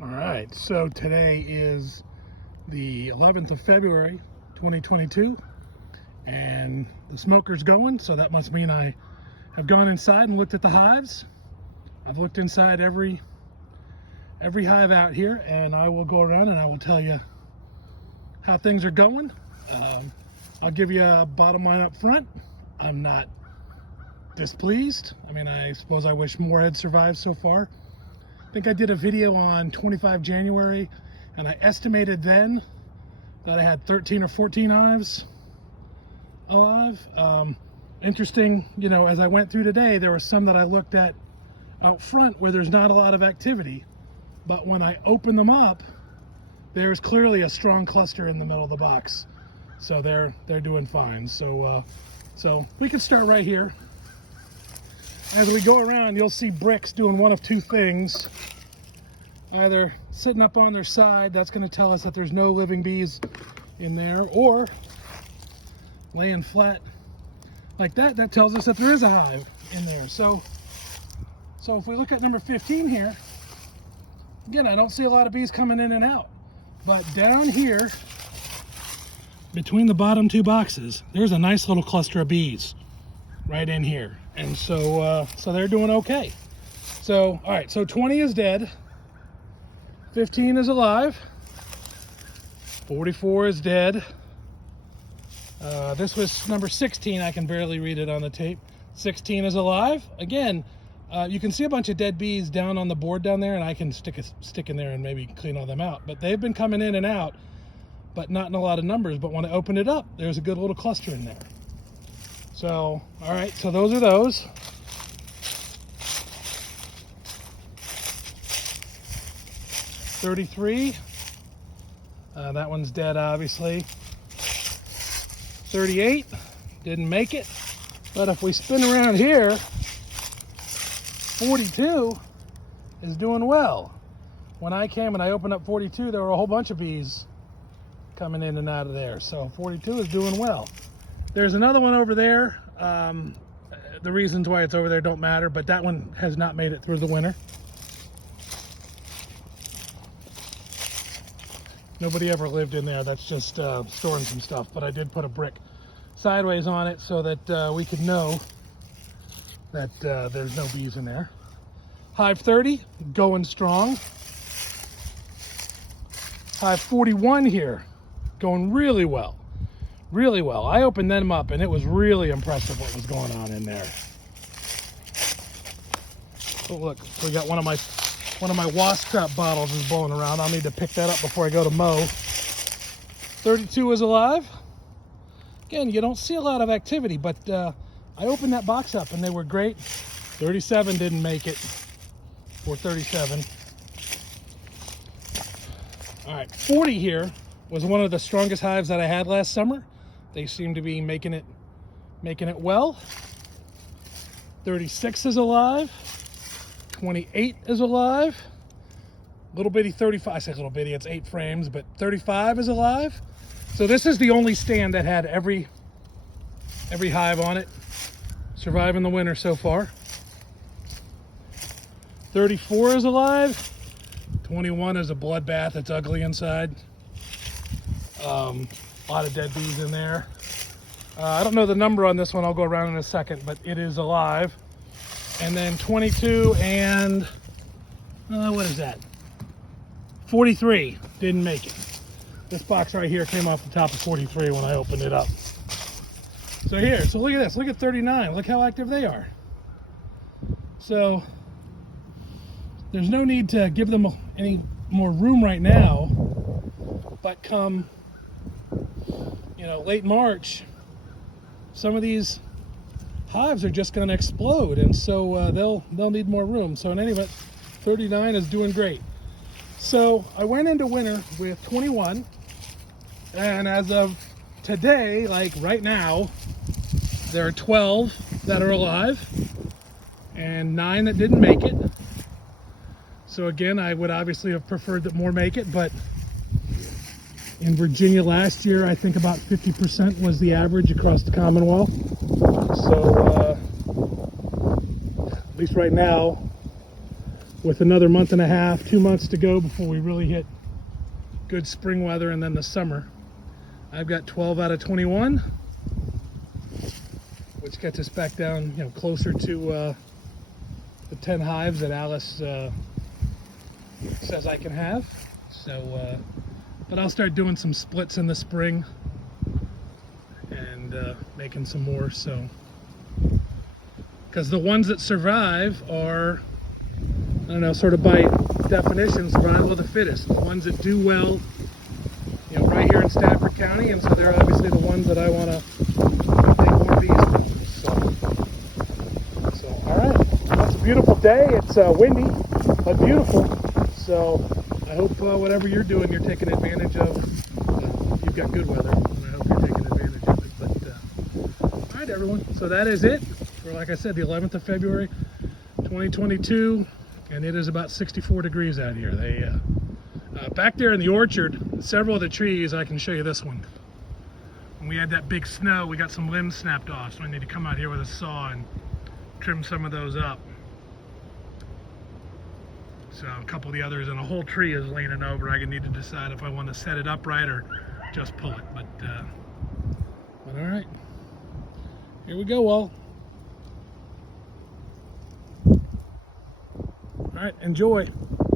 All right, so today is the 11th of February, 2022, and the smoker's going, so that must mean I have gone inside and looked at the hives. I've looked inside every hive out here, and I will go around and I will tell you how things are going. I'll give you a bottom line up front. I'm not displeased. I mean, I suppose I wish more had survived so far. I think I did a video on 25 January, and I estimated then that I had 13 or 14 hives alive. Interesting, you know, as I went through today, there were some that I looked at out front where there's not a lot of activity, but when I open them up, there's clearly a strong cluster in the middle of the box. So they're doing fine. So we can start right here. As we go around, you'll see bricks doing one of two things. Either sitting up on their side, that's going to tell us that there's no living bees in there, or laying flat like that, that tells us that there is a hive in there. So if we look at number 15 here, again, I don't see a lot of bees coming in and out, but down here between the bottom two boxes, there's a nice little cluster of bees right in here. And so they're doing okay. So, all right, so 20 is dead, 15 is alive, 44 is dead. This was number 16, I can barely read it on the tape. 16 is alive. Again, you can see a bunch of dead bees down on the board down there, and I can stick a stick in there and maybe clean all them out. But they've been coming in and out, but not in a lot of numbers. But when I open it up, there's a good little cluster in there. So, all right, so those are those. $33, that one's dead, obviously. 38, didn't make it. But if we spin around here, 42 is doing well. When I came and I opened up 42, there were a whole bunch of bees coming in and out of there. So 42 is doing well. There's another one over there. The reasons why it's over there don't matter, but that one has not made it through the winter. Nobody ever lived in there. That's just storing some stuff. But I did put a brick sideways on it so that we could know that there's no bees in there. Hive 30, going strong. Hive 41 here, going really well. Really well. I opened them up and it was really impressive what was going on in there. Oh look, we got one of my wasp trap bottles is blowing around. I'll need to pick that up before I go to mow. 32 is alive. Again, you don't see a lot of activity, but I opened that box up and they were great. 37 didn't make it, or 37. All right, 40 here was one of the strongest hives that I had last summer. They seem to be making it well. 36 is alive. 28 is alive. Little bitty 35, I say little bitty, it's 8 frames, but 35 is alive. So this is the only stand that had every hive on it, surviving the winter so far. 34 is alive. 21 is a bloodbath, it's ugly inside. A lot of dead bees in there. I don't know the number on this one, I'll go around in a second, but it is alive. And then 22 and, what is that? 43 didn't make it. This box right here came off the top of 43 when I opened it up. So here, so look at this, look at 39, look how active they are. So there's no need to give them any more room right now, but come, you know, late March, some of these hives are just going to explode, and so they'll need more room. So in any event, 39 is doing great. So I went into winter with 21, and as of today, like right now, there are 12 that are alive and 9 that didn't make it. So again, I would obviously have preferred that more make it, but in Virginia last year, I think about 50% was the average across the Commonwealth. So at least right now, with another month and a half, 2 months to go before we really hit good spring weather and then the summer. I've got 12 out of 21, which gets us back down, closer to the 10 hives that Alice says I can have. So, but I'll start doing some splits in the spring and making some more. So, because the ones that survive are, I don't know, sort of by definition, survival of the fittest. The ones that do well, right here in Stafford County, and so they're obviously the ones that I want to make more bees from. So, all right, well, it's a beautiful day. It's windy, but beautiful. So I hope whatever you're doing, you're taking advantage of. You've got good weather, and I hope you're taking advantage of it. But all right, everyone. So that is it for, like I said, the 11th of February, 2022. And it is about 64 degrees out here. They back there in the orchard, several of the trees, I can show you this one. When we had that big snow, we got some limbs snapped off, so I need to come out here with a saw and trim some of those up. So a couple of the others, and a whole tree is leaning over. I need to decide if I want to set it upright or just pull it. But all right, here we go, all. All right, enjoy.